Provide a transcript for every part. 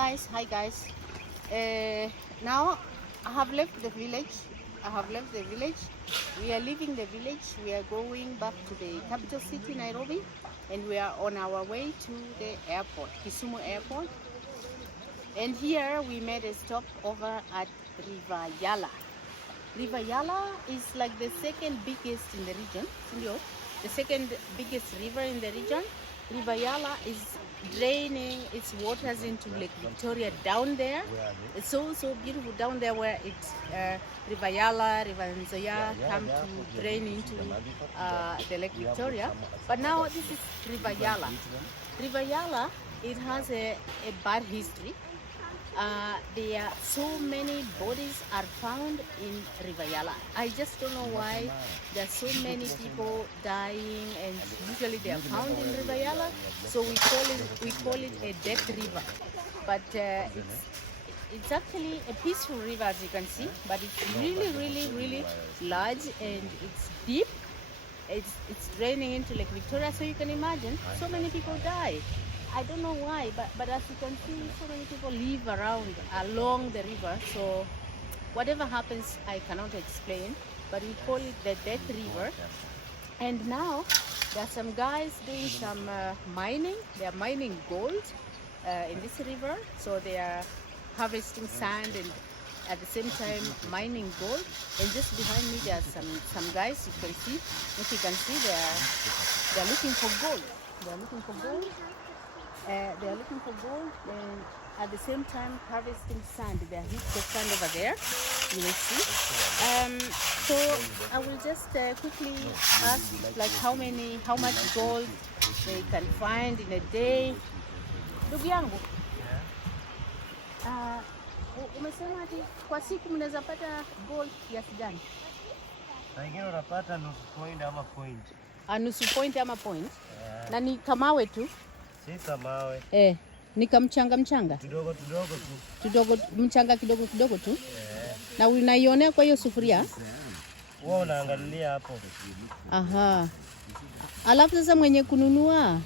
guys. Now I have left the village. We are leaving the village. We are going back to the capital city, Nairobi, and we are on our way to the airport, Kisumu Airport. And here we made a stop over at River Yala. River Yala is like the second biggest in the region. The second biggest river in the region. River Yala is draining its waters into Lake Victoria down there. It's so beautiful down there where River Yala, River Nzoia come to drain into the Lake Victoria. But now this is River Yala. River Yala, it has a bad history. There are so many bodies are found in River Yala. I just don't know why there are so many people dying, and usually they are found in River Yala. So we call it a death river. But it's actually a peaceful river, as you can see. But it's really large and it's deep. It's draining into Lake Victoria, so you can imagine so many people die. I don't know why, but as you can see, so many people live along the river. So whatever happens, I cannot explain, but we call it the death river. And now there are some guys doing some mining. They are mining gold in this river. So they are harvesting sand and at the same time mining gold. And just behind me, there are some guys. You can see, if you can see, they are looking for gold. They are looking for gold. And at the same time harvesting sand. They are hitting the sand over there. You will see. So I will just quickly ask like how much gold they can find in a day. Ndugu yangu, umesema ati kwa siku mnaweza pata gold kiasi gani? Wengine unapata nusu point ama point. Nusu point ama point? Na ni kamawe tu? Si kamawe. Ni kamchanga kidogo tu. Mchanga kidogo tu. Na unaionea kwa hiyo sufuria? Wewe unaangalia hapo. Aha. Alafu sasa mwenye kununua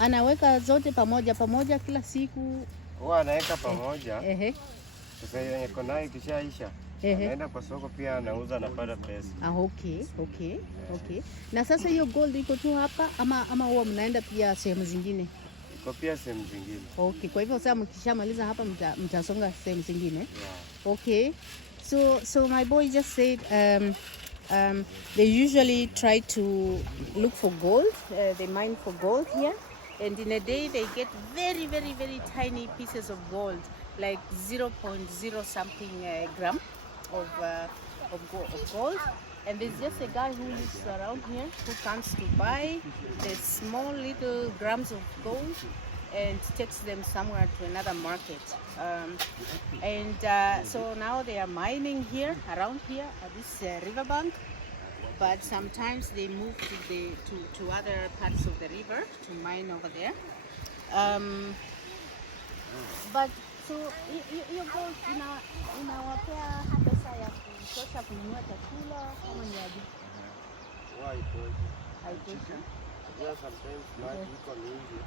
anaweka zote pamoja kila siku. Wewe anaweka pamoja. Sasa yenye kona ikishaisha. Anaenda kwa soko pia anauza na pata pesa. Okay. Na sasa hiyo gold iko tu hapa ama huwa mnaenda pia sehemu zingine? Iko pia sehemu zingine. Okay, kwa hivyo sasa mkishamaliza hapa mtasonga sehemu zingine. Yeah. Okay. So my boy just said they usually try to look for gold. They mine for gold here, and in a day they get very tiny pieces of gold, like 0.0 something gram of gold. And there's just a guy who lives around here who comes to buy the small little grams of gold and takes them somewhere to another market. So now they are mining here, around here at this riverbank, but sometimes they move to other parts of the river to mine over there. But so hiyo gold inawapea pesa ya kutosha kununua chakula kama ni aje? Haitoshi. Yeah, sometimes maji iko mingi.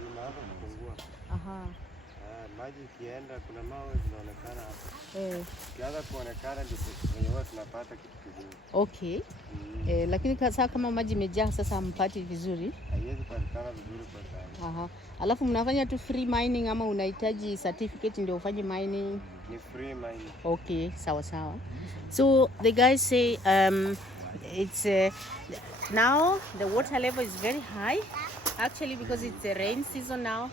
Inaanza kupungua. Maji ikienda kuna mawe zinaonekana hapo. Kianza kuonekana ndio watu tunapata kitu kizuri. Okay. Lakini sasa kama maji imejaa sasa hampati vizuri. Haiwezi kupatikana vizuri kwa sana. Alafu mnafanya tu free mining ama unahitaji certificate ndio ufanye mining? Ni free mining. Okay, sawa. So the guys say it's now the water level is very high, actually, because it's the rain season now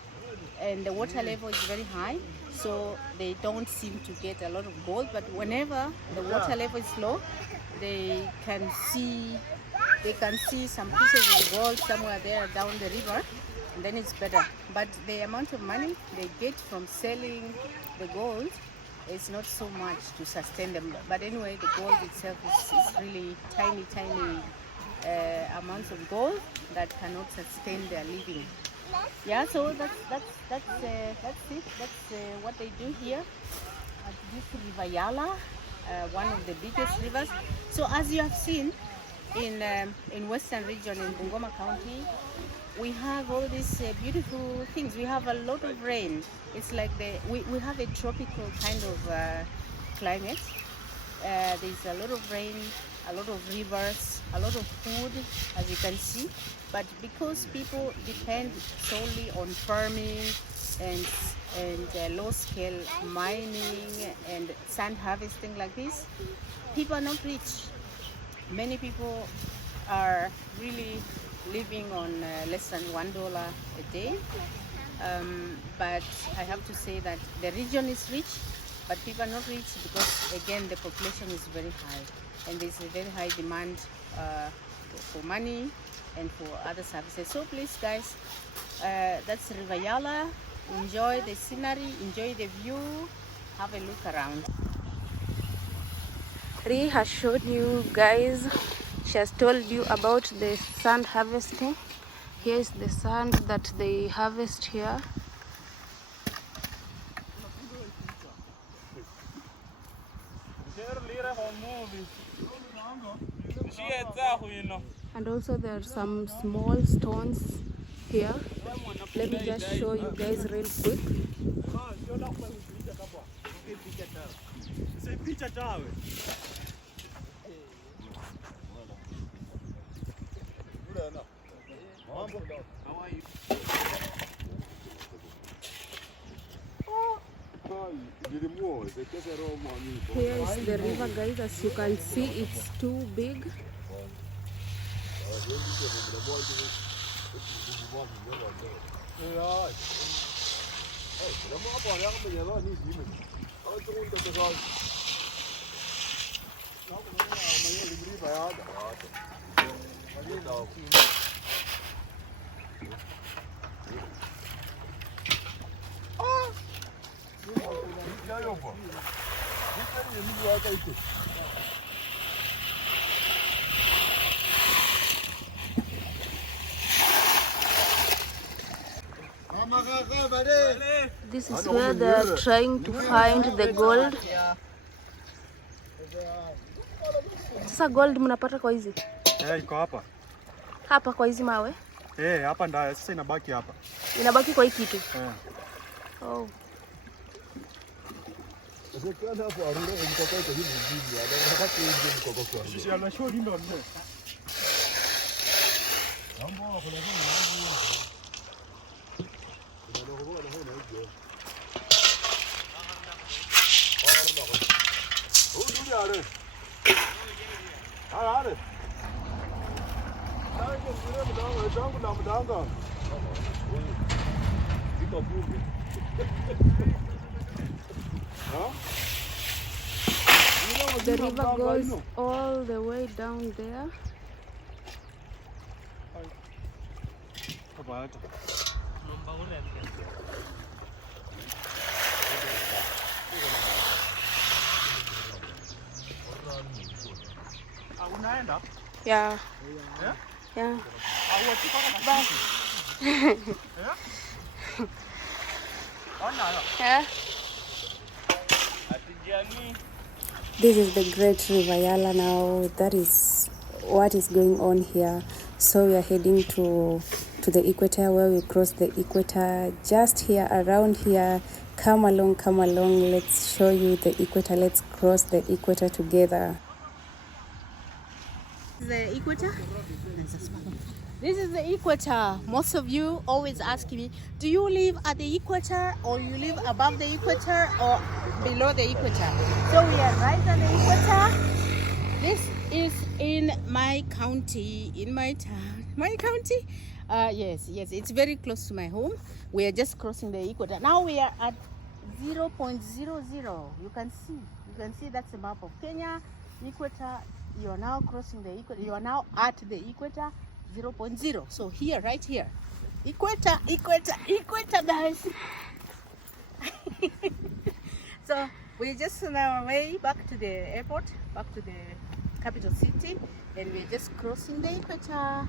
and the water level is very high, so they don't seem to get a lot of gold. But whenever the water level is low, they can see some pieces of gold somewhere there down the river, and then it's better. But the amount of money they get from selling the gold is not so much to sustain them. But anyway, the gold itself is really tiny amounts of gold that cannot sustain their living. Yeah, so that's it. That's what they do here at this River Yala, one of the biggest rivers. So as you have seen in Western region in Bungoma County, we have all these beautiful things. We have a lot of rain. It's like we have a tropical kind of climate. There's a lot of rain, a lot of rivers, a lot of food, as you can see. But because people depend solely on farming and low-scale mining and sand harvesting like this, people are not rich. Many people are really living on less than $1 a day. But I have to say that the region is rich, but people are not rich because, again, the population is very high, and there's a very high demand for money and for other services. So please, guys, that's River Yala. Enjoy the scenery, enjoy the view, have a look around. Ri has showed you guys, she has told you about the sand harvesting. Here is the sand that they harvest here. And also there are some small stones here. Let me just show you guys real quick. Here is the river, guys. As you can see, it's too big. This is where they are trying to find the gold. Sasa gold mnapata kwa hizi? Iko hapa. Hapa kwa hizi mawe? Hapa ndio sasa inabaki hapa. Inabaki kwa hii kitu? Oh. The river goes all the way down there. Yeah. Yeah. Yeah. This is the Great River Yala now. That is what is going on here. So we are heading to the equator, where we cross the equator. Just here, around here. Come along, come along. Let's show you the equator. Let's cross the equator together. The equator? This is the equator. Most of you always ask me, do you live at the equator, or you live above the equator, or below the equator? So we are right at the equator. This is in my county, in my town. My county? Yes, it's very close to my home. We are just crossing the equator. Now we are at 0.00. You can see that's the map of Kenya. Equator, you are now crossing the equator. You are now at the equator, 0.0. So here, right here. Equator, guys. So we're just on our way back to the airport, back to the capital city, and we're just crossing the equator.